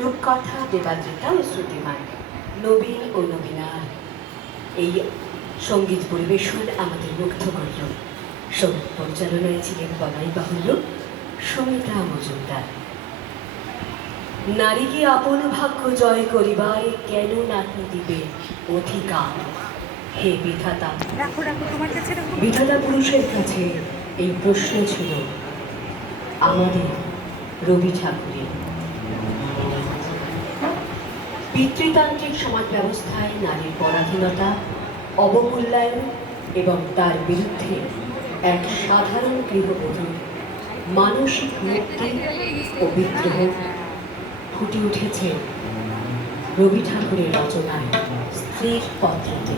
রূপকথা দেবাদ্রিতা ও শ্রুতিমান নবীন ও নবীনা এই সঙ্গীত পরিবেশন আমাদের মুগ্ধ করল। সঙ্গীত পরিচালনায় ছিলেন বলাই বাহুল্য সমিতা মজুমদার। নারীকে আপন ভাগ্য জয় করিবার কেন নাহি দিবে অধিকার? হে বিধাতা, বিধাতা পুরুষের কাছে এই প্রশ্ন ছিল আমাদের রবি ঠাকুরের। পিতৃতান্ত্রিক সমাজ ব্যবস্থায় নারীর পরাধীনতা, অবমূল্যায়ন এবং তার বিরুদ্ধে এক সাধারণ গৃহবধূর মানসিক মুক্তি ও বিদ্রোহ ফুটে উঠেছে রবি ঠাকুরের রচনায় স্ত্রীর পত্রতে।